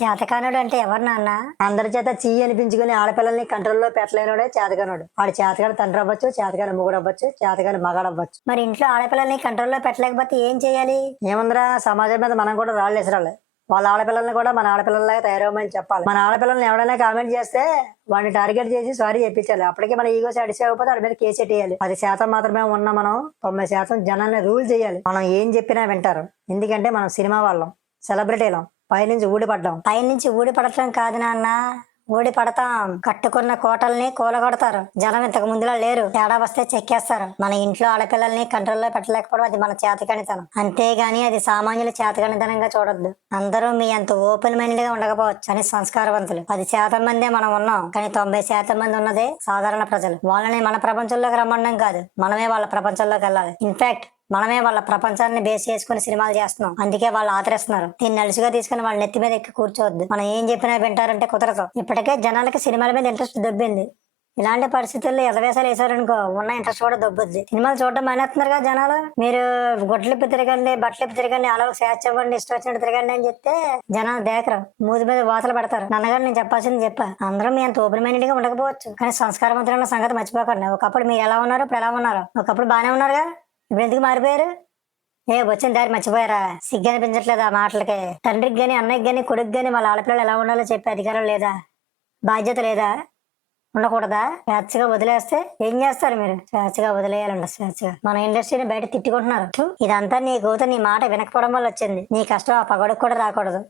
చేతకానుడు అంటే ఎవరు నాన్న? అందరి చేత చీ అనిపించుకుని ఆడపిల్లల్ని కంట్రోల్లో పెట్టలేనోడే చేతకానుడు. వాడు చేతకాని తండ్రి అవ్వచ్చు చేతకాని మొగుడు అవ్వచ్చు చేతకాని మగాడు అవ్వచ్చు. మరి ఇంట్లో ఆడపిల్లల్ని కంట్రోల్లో పెట్టలేకపోతే ఏం చేయాలి? ఏముందిరా? సమాజం మీద మనం కూడా రాళ్ళు ఎసరాలి వాళ్ళ ఆడపిల్లల్ని కూడా మన ఆడపిల్లలాగా తయారవ్వమని చెప్పాలి. మన ఆడపిల్లల్ని ఎవడైనా కామెంట్ చేస్తే వాడిని టార్గెట్ చేసి సారీ చెప్పించాలి. అప్పటికే మన ఈగో సాటిస్ఫై అయిపోతే వాడి మీద కేసు పెట్టేయాలి. పది శాతం మాత్రమే ఉన్న మనం తొంభై శాతం జనాన్ని రూల్ చేయాలి. మనం ఏం చెప్పినా వింటారు. ఎందుకంటే మనం సినిమా వాళ్ళం సెలబ్రిటీలం. పైనుంచి ఊడిపడ్డాం. పైనుంచి ఊడిపడటం కాదు నాన్న. ఊడి పడతాం కట్టుకున్న కోటల్ని కూలగొడతారు. జనం ఇంతకు ముందులా లేరు. తేడా వస్తే చెక్కేస్తారు. మన ఇంట్లో ఆడపిల్లల్ని కంట్రోల్లో పెట్టలేకపోవడం అది మన చేతకనితనం అంతేగాని అది సామాన్యుల చేతకనితనంగా చూడొద్దు. అందరూ మీ అంత ఓపెన్ మైండ్గా ఉండకపోవచ్చు అని సంస్కారవంతులు. పది శాతం మందే మనం ఉన్నాం. కానీ తొంభై శాతం మంది ఉన్నదే సాధారణ ప్రజలు. వాళ్ళని మన ప్రపంచంలోకి రమ్మడం కాదు. మనమే వాళ్ళ ప్రపంచంలోకి వెళ్ళాలి. ఇన్ఫాక్ట్ మనమే వాళ్ళ ప్రపంచాన్ని బేస్ చేసుకుని సినిమాలు చేస్తున్నాం. అందుకే వాళ్ళు ఆదరిస్తున్నారు. దీన్ని నలుసుగా తీసుకుని వాళ్ళ నెత్తి మీద ఎక్కి కూర్చోవద్దు. మనం ఏం చెప్పినా వింటారంటే కుదరదు. ఇప్పటికే జనాలకి సినిమాల మీద ఇంట్రెస్ట్ దొబ్బింది. ఇలాంటి పరిస్థితుల్లో ఎదవేశాలు వేసారనుకో ఉన్న ఇంట్రెస్ట్ కూడా దొబ్బుద్ది. సినిమాలు చూడడం మానేస్తున్నారు కదా జనాలు. మీరు గుడ్లిప్పి తిరగండి బట్టలిప్పి తిరగండి అలా స్వేచ్ఛ ఇవ్వండి ఇష్టం వచ్చినట్టు తిరగండి అని చెప్తే జనాలు దేకరు మూతి మీద వాతలు పెడతారు. నాన్నగారు నేను చెప్పాల్సింది చెప్పా. అందరూ మీ అంత ఓపెన్ మైండెడ్గా ఉండకపోవచ్చు. కానీ సంస్కారవంతులైన సంగతి మర్చిపోకండి. ఒకప్పుడు మీరు ఎలా ఉన్నారు ఇప్పుడు ఎలా ఉన్నారు. ఒకప్పుడు బాగానే ఉన్నారుగా. ఇప్పుడు ఎందుకు మారిపోయారు? ఏ వచ్చిన దారి మర్చిపోయారా? సిగ్గు అనిపించట్లేదు ఆ మాటలకి? తండ్రికి గానీ అన్నయ్యకి గానీ కొడుకు గానీ వాళ్ళ ఆడపిల్లలు ఎలా ఉండాలో చెప్పే అధికారం లేదా? బాధ్యత లేదా? ఉండకూడదా? స్వేచ్ఛగా వదిలేస్తే ఏం చేస్తారు మీరు? స్వేచ్ఛగా వదిలేయాలండి స్వేచ్ఛగా. మన ఇండస్ట్రీని బయట తిట్టుకుంటున్నారు. ఇదంతా నీ గోత నీ మాట వినకపోవడం వల్ల వచ్చింది. నీ కష్టం ఆ పగడకు కూడా రాకూడదు.